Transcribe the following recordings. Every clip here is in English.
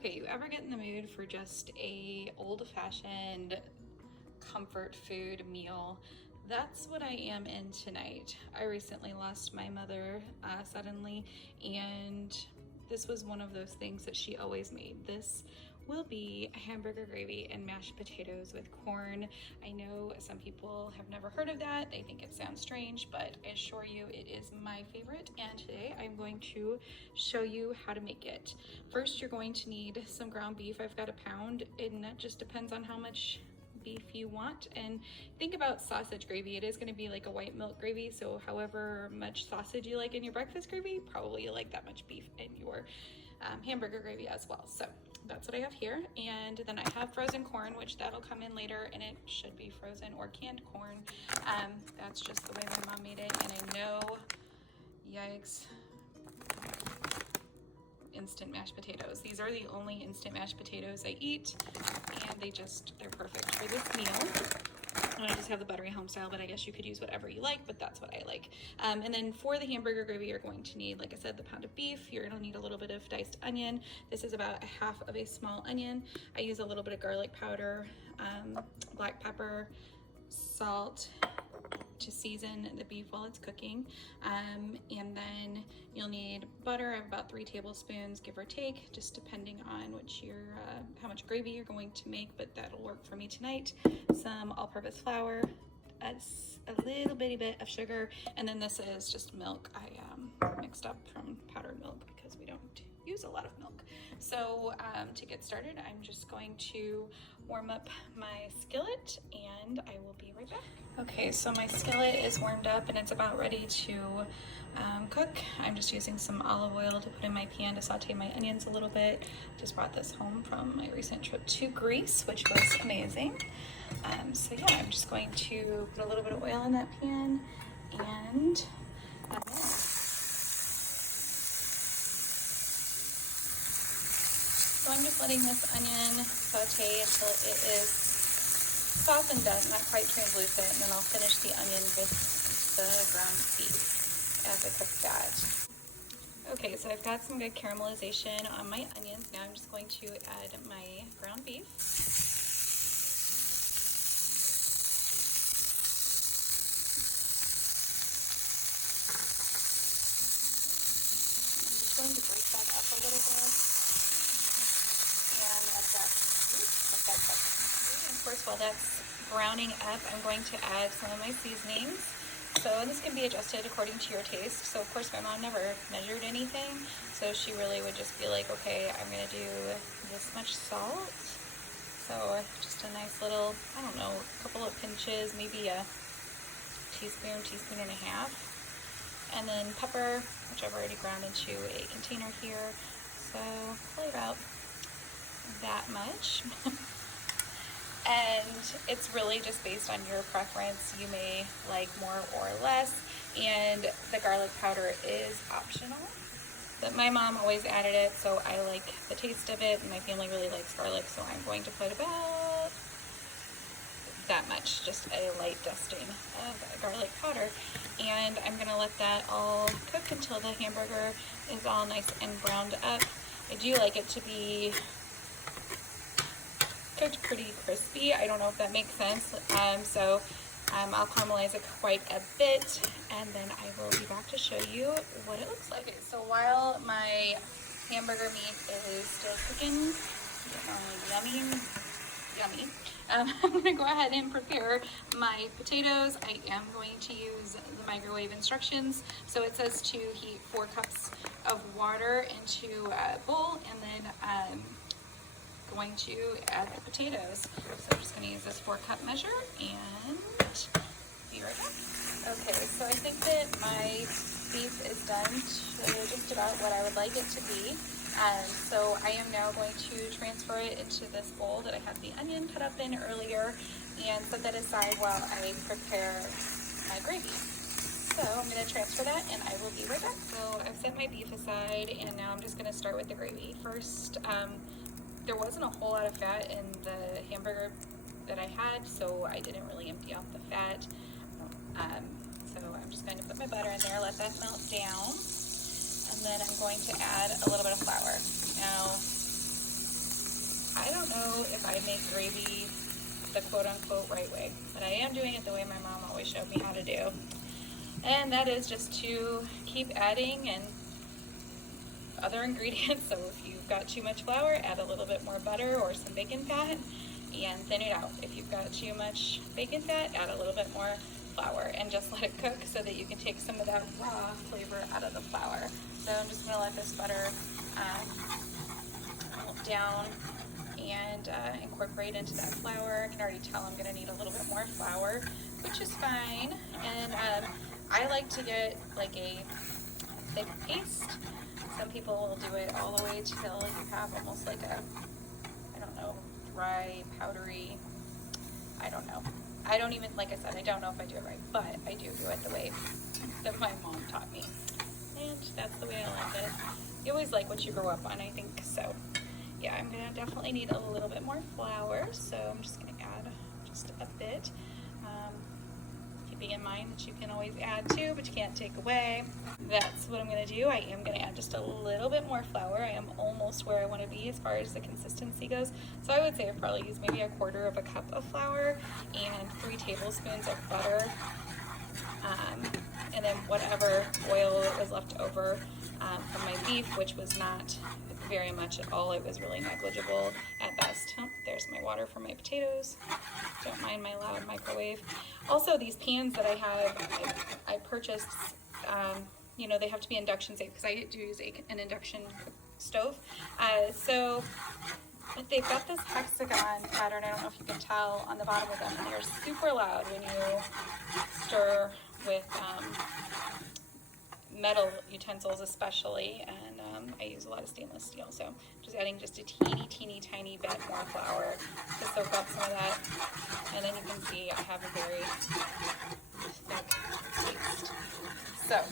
Okay, you ever get in the mood for just a old-fashioned comfort food meal? That's what I am in tonight. I recently lost my mother suddenly, and this was one of those things that she always made. This will be hamburger gravy and mashed potatoes with corn. I know some people have never heard of that. They think it sounds strange, but I assure you it is my favorite. And today I'm going to show you how to make it. First, you're going to need some ground beef. I've got a pound, and that just depends on how much beef you want. And think about sausage gravy. It is going to be like a white milk gravy, so however much sausage you like in your breakfast gravy, probably you like that much beef in your hamburger gravy as well. So that's what I have here. And then I have frozen corn, which that'll come in later, and it should be frozen or canned corn. That's just the way my mom made it, and I know, yikes, instant mashed potatoes. These are the only instant mashed potatoes I eat, and they're perfect for this meal. And I just have the buttery home style, but I guess you could use whatever you like, but that's what I like. And then for the hamburger gravy, you're going to need, like I said, the pound of beef. You're gonna need a little bit of diced onion. This is about a half of a small onion. I use a little bit of garlic powder, black pepper, salt, to season the beef while it's cooking. And then you'll need butter. I have about 3 tablespoons, give or take, just depending on how much gravy you're going to make, but that'll work for me tonight. Some all-purpose flour, a little bitty bit of sugar, and then this is just milk. I mixed up from powdered milk because we don't use a lot of milk. So to get started, I'm just going to warm up my skillet, and I will be right back. Okay, so my skillet is warmed up and it's about ready to cook. I'm just using some olive oil to put in my pan to saute my onions a little bit. Just brought this home from my recent trip to Greece, which was amazing. So yeah, I'm just going to put a little bit of oil in that pan, and that's it. So I'm just letting this onion saute until it is softened up, not quite translucent, and then I'll finish the onion with the ground beef as I cook that. Okay, so I've got some good caramelization on my onions. Now I'm just going to add my ground beef. I'm just going to break that up a little bit. And let that cook. And of course, while that's browning up, I'm going to add some of my seasonings. So this can be adjusted according to your taste. So of course, my mom never measured anything, so she really would just be like, okay, I'm gonna do this much salt. So just a nice little, I don't know, a couple of pinches, maybe a teaspoon and a half. And then pepper, which I've already ground into a container here. So probably about that much. And it's really just based on your preference. You may like more or less, and the garlic powder is optional, but my mom always added it, so I like the taste of it, and my family really likes garlic, so I'm going to put about that much, just a light dusting of garlic powder. And I'm gonna let that all cook until the hamburger is all nice and browned up. I do like it to be cooked pretty crispy. I don't know if that makes sense. I'll caramelize it quite a bit, and then I will be back to show you what it looks like. Okay, so while my hamburger meat is still cooking, yummy, I'm gonna go ahead and prepare my potatoes. I am going to use the microwave instructions. So it says to heat 4 cups of water into a bowl, and then going to add the potatoes. So I'm just going to use this 4-cup measure and be right back. Okay, so I think that my beef is done to just about what I would like it to be. So I am now going to transfer it into this bowl that I had the onion cut up in earlier, and set that aside while I prepare my gravy. So I'm going to transfer that, and I will be right back. So I've set my beef aside, and now I'm just going to start with the gravy. First, there wasn't a whole lot of fat in the hamburger that I had, so I didn't really empty out the fat. So I'm just going to put my butter in there, let that melt down, and then I'm going to add a little bit of flour. Now, I don't know if I make gravy the quote-unquote right way, but I am doing it the way my mom always showed me how to do. And that is just to keep adding and other ingredients. So if you've got too much flour, add a little bit more butter or some bacon fat and thin it out. If you've got too much bacon fat, add a little bit more flour and just let it cook so that you can take some of that raw flavor out of the flour. So I'm just gonna let this butter melt down and incorporate into that flour. I can already tell I'm gonna need a little bit more flour, which is fine. And I like to get like a thick paste. Some people will do it all the way till you have almost like a, I don't know, dry, powdery, I don't know. I don't even, like I said, I don't know if I do it right, but I do it the way that my mom taught me. And that's the way I like it. You always like what you grow up on, I think. So yeah, I'm gonna definitely need a little bit more flour. So I'm just gonna add just a bit. Keeping in mind that you can always add to, but you can't take away. That's what I'm gonna do. I am gonna add just a little bit more flour. I am almost where I wanna be as far as the consistency goes. So I would say I've probably used maybe 1/4 cup of flour and 3 tablespoons of butter. And then whatever oil that was left over from my beef, which was not very much at all. It was really negligible at best. Oh, there's my water for my potatoes. Don't mind my loud microwave. Also, these pans that I have, I purchased, you know, they have to be induction safe because I do use an induction stove. So they've got this hexagon pattern. I don't know if you can tell on the bottom of them, and they're super loud when you stir with metal utensils especially, and I use a lot of stainless steel, so just adding just a teeny tiny bit more flour to soak up some of that, and then you can see I have a very thick paste. So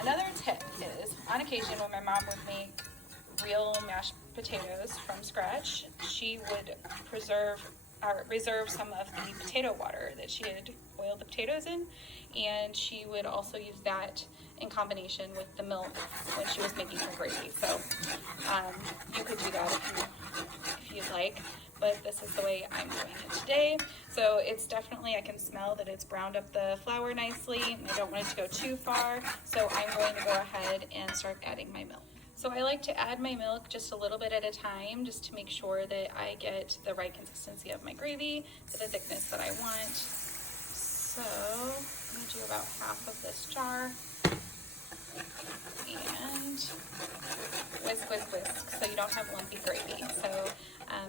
another tip is, on occasion when my mom would make real mashed potatoes from scratch, she would reserve some of the potato water that she had boiled the potatoes in, and she would also use that in combination with the milk when she was making her gravy. So you could do that if you'd like, but this is the way I'm doing it today. So it's definitely, I can smell that it's browned up the flour nicely, and I don't want it to go too far, so I'm going to go ahead and start adding my milk. So I like to add my milk just a little bit at a time, just to make sure that I get the right consistency of my gravy to the thickness that I want. So I'm going to do about half of this jar. And whisk, so you don't have lumpy gravy. So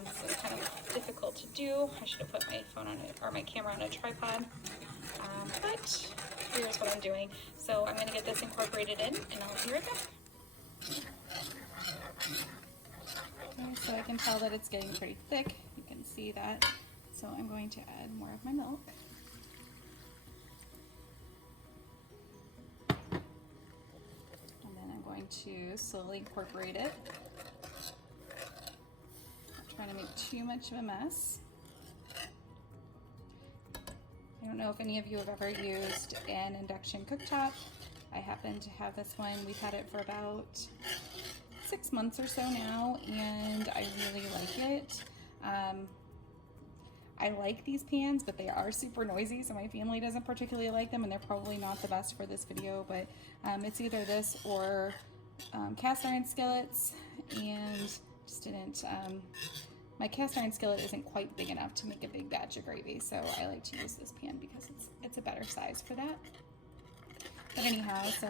this is kind of difficult to do. I should have put my phone on it, or my camera on a tripod. But here's what I'm doing. So I'm going to get this incorporated in, and I'll be right back. Okay, so I can tell that it's getting pretty thick. You can see that. So I'm going to add more of my milk. To slowly incorporate it. Not trying to make too much of a mess. I don't know if any of you have ever used an induction cooktop. I happen to have this one. We've had it for about 6 months or so now, and I really like it. I like these pans, but they are super noisy, so my family doesn't particularly like them, and they're probably not the best for this video, but it's either this or cast iron skillets, and just didn't, my cast iron skillet isn't quite big enough to make a big batch of gravy, so I like to use this pan because it's a better size for that. But anyhow, so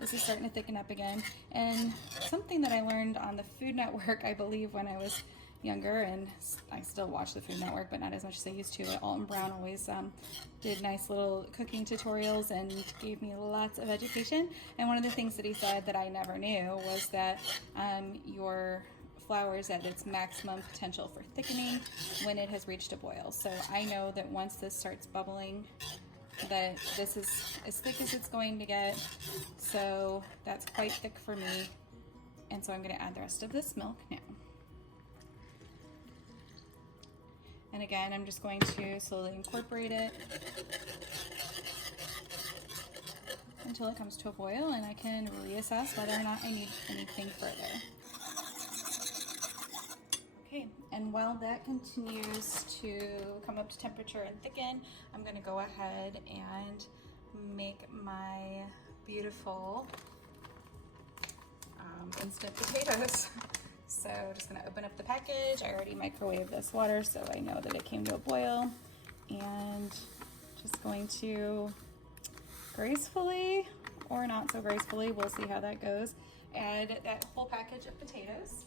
this is starting to thicken up again, and something that I learned on the Food Network, I believe, when I was younger, and I still watch the Food Network, but not as much as I used to. Alton Brown always did nice little cooking tutorials and gave me lots of education. And one of the things that he said that I never knew was that your flour is at its maximum potential for thickening when it has reached a boil. So I know that once this starts bubbling, that this is as thick as it's going to get. So that's quite thick for me. And so I'm going to add the rest of this milk now. And again, I'm just going to slowly incorporate it until it comes to a boil, and I can reassess whether or not I need anything further. Okay, And while that continues to come up to temperature and thicken, I'm gonna go ahead and make my beautiful instant potatoes. So just gonna open up the package. I already microwaved this water, so I know that it came to a boil. And just going to gracefully, or not so gracefully, we'll see how that goes, add that whole package of potatoes.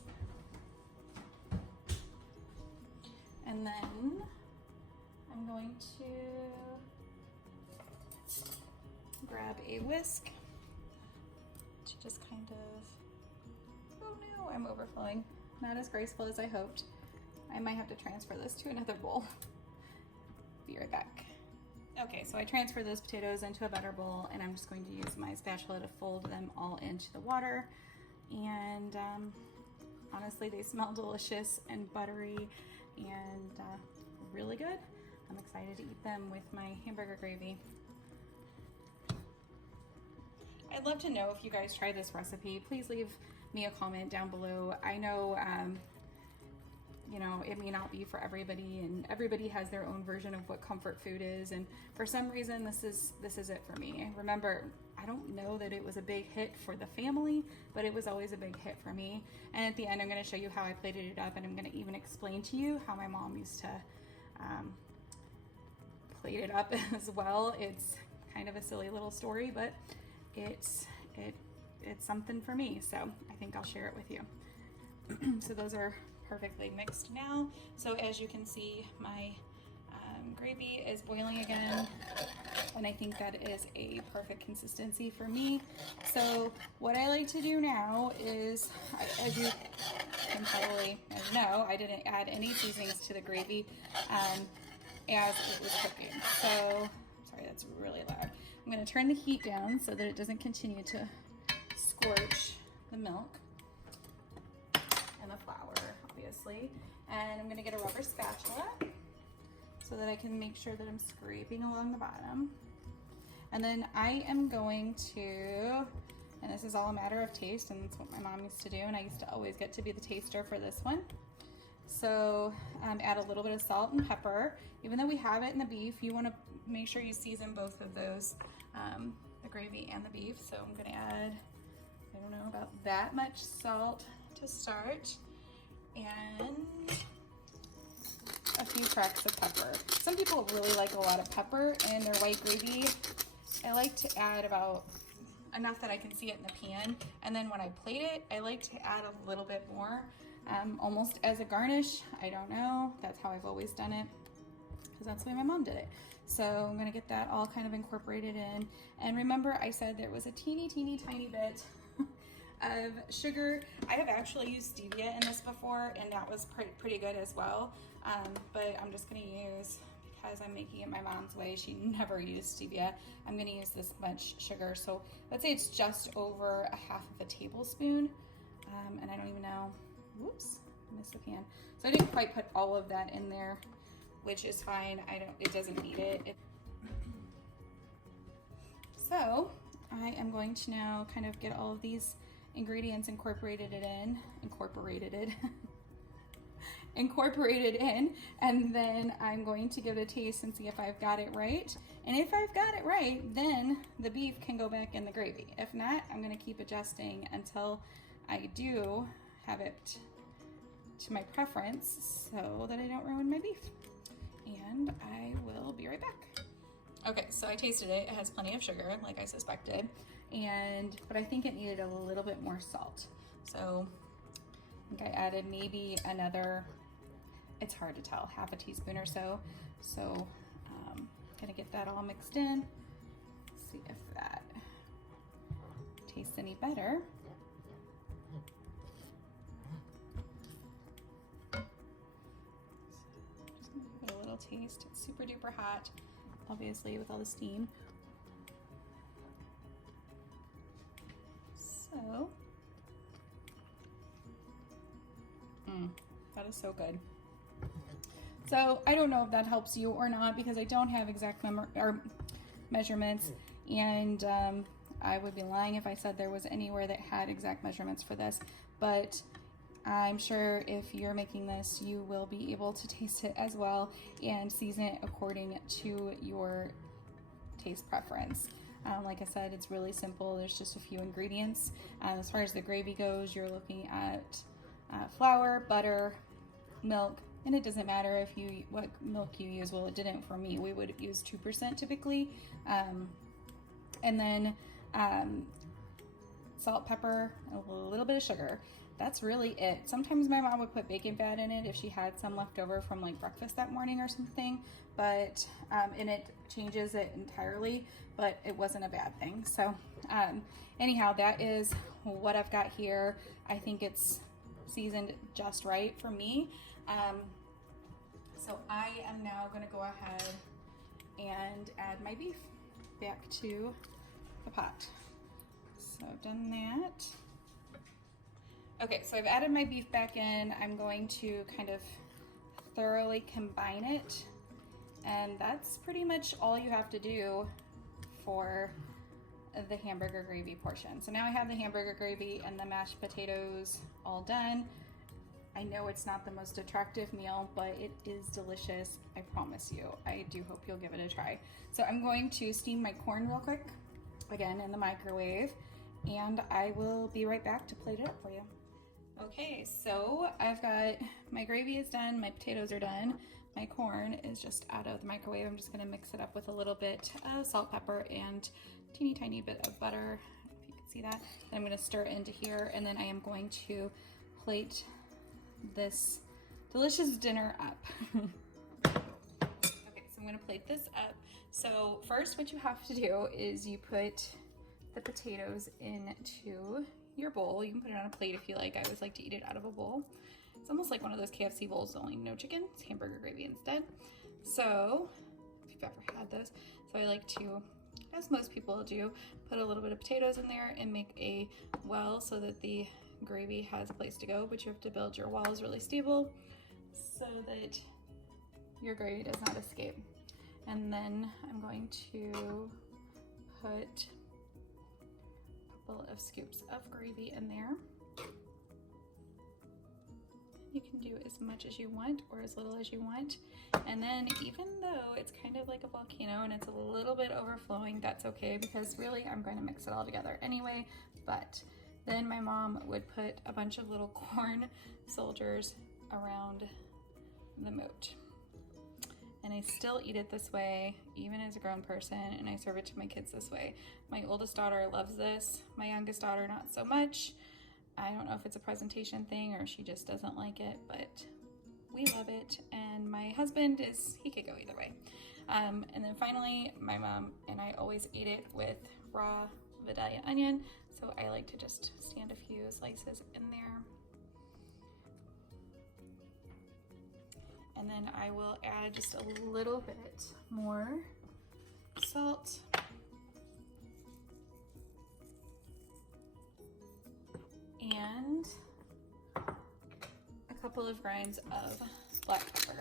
And then I'm going to grab a whisk to just kind of, oh no, I'm overflowing. Not as graceful as I hoped. I might have to transfer this to another bowl. Be right back. Okay, so I transfer those potatoes into a better bowl, and I'm just going to use my spatula to fold them all into the water. And honestly, they smell delicious and buttery and really good. I'm excited to eat them with my hamburger gravy. I'd love to know if you guys try this recipe. Please leave me a comment down below. I know, you know, it may not be for everybody, and everybody has their own version of what comfort food is. And for some reason, this is it for me. Remember, I don't know that it was a big hit for the family, but it was always a big hit for me. And at the end, I'm going to show you how I plated it up, and I'm going to even explain to you how my mom used to plate it up as well. It's kind of a silly little story, but it's something for me, so I think I'll share it with you. So those are perfectly mixed now. So as you can see, my gravy is boiling again, and I think that is a perfect consistency for me. So what I like to do now is, as you can probably know, I didn't add any seasonings to the gravy as it was cooking. So, sorry, that's really loud. I'm going to turn the heat down so that it doesn't continue to scorch the milk and the flour, obviously. And I'm going to get a rubber spatula so that I can make sure that I'm scraping along the bottom. And then I am going to, and this is all a matter of taste, and that's what my mom used to do, and I used to always get to be the taster for this one. So add a little bit of salt and pepper. Even though we have it in the beef, you want to make sure you season both of those, the gravy and the beef. So I'm going to add, I don't know, about that much salt to start, and a few cracks of pepper. Some people really like a lot of pepper in their white gravy. I like to add about enough that I can see it in the pan, and then when I plate it, I like to add a little bit more, almost as a garnish. I don't know, that's how I've always done it, because that's the way my mom did it. So I'm gonna get that all kind of incorporated in. And remember, I said there was a teeny tiny bit of sugar. I have actually used stevia in this before, and that was pretty good as well. But I'm just gonna use, because I'm making it my mom's way, she never used stevia, I'm gonna use this much sugar. So let's say it's just over a half of a tablespoon. And I don't even know, whoops, I missed the pan. So I didn't quite put all of that in there, which is fine. It doesn't need it. So I am going to now kind of get all of these ingredients incorporated in, and then I'm going to give it a taste and see if I've got it right. And if I've got it right, then the beef can go back in the gravy. If not, I'm gonna keep adjusting until I do have it to my preference so that I don't ruin my beef. And I will be right back. Okay, so I tasted it. It has plenty of sugar, like I suspected, but I think it needed a little bit more salt. So I think I added maybe another, it's hard to tell, half a teaspoon or so. So gonna get that all mixed in, see if that tastes any better. Just gonna give it a little taste. It's super duper hot, obviously, with all the steam. So, that is so good. So I don't know if that helps you or not, because I don't have exact measurements, and I would be lying if I said there was anywhere that had exact measurements for this, but I'm sure if you're making this, you will be able to taste it as well and season it according to your taste preference. Like I said, it's really simple. There's just a few ingredients. As far as the gravy goes, you're looking at flour, butter, milk, and it doesn't matter if what milk you use. Well, it didn't for me. We would use 2% typically. And then salt, pepper, a little bit of sugar. That's really it. Sometimes my mom would put bacon fat in it if she had some left over from like breakfast that morning or something, but and it changes it entirely, but it wasn't a bad thing. So anyhow, that is what I've got here. I think it's seasoned just right for me. So I am now gonna go ahead and add my beef back to the pot. So I've done that. Okay, so I've added my beef back in. I'm going to kind of thoroughly combine it, and that's pretty much all you have to do for the hamburger gravy portion. So now I have the hamburger gravy and the mashed potatoes all done. I know it's not the most attractive meal, but it is delicious, I promise you. I do hope you'll give it a try. So I'm going to steam my corn real quick, again in the microwave, and I will be right back to plate it up for you. Okay, so I've got, my gravy is done, my potatoes are done, my corn is just out of the microwave. I'm just gonna mix it up with a little bit of salt, pepper, and teeny tiny bit of butter, if you can see that. Then I'm gonna stir it into here, and then I am going to plate this delicious dinner up. Okay, so I'm gonna plate this up. So first what you have to do is you put the potatoes into your bowl. You can put it on a plate if you like. I always like to eat it out of a bowl. It's almost like one of those KFC bowls, only no chicken. It's hamburger gravy instead. So if you've ever had those, so I like to, as most people do, put a little bit of potatoes in there and make a well so that the gravy has a place to go, but you have to build your walls really stable so that your gravy does not escape. And then I'm going to put of scoops of gravy in there. You can do as much as you want or as little as you want. And then even though it's kind of like a volcano and it's a little bit overflowing, that's okay, because really I'm going to mix it all together anyway. But then my mom would put a bunch of little corn soldiers around the moat. And I still eat it this way, even as a grown person, and I serve it to my kids this way. My oldest daughter loves this. My youngest daughter, not so much. I don't know if it's a presentation thing or she just doesn't like it, but we love it. And my husband he could go either way. And then finally, my mom and I always eat it with raw Vidalia onion. So I like to just stand a few slices in there. And then I will add just a little bit more salt. And a couple of grinds of black pepper.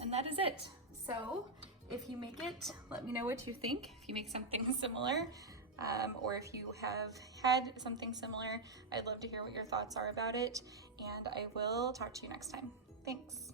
And that is it. So if you make it, let me know what you think. If you make something similar, or if you have had something similar, I'd love to hear what your thoughts are about it. And I will talk to you next time. Thanks.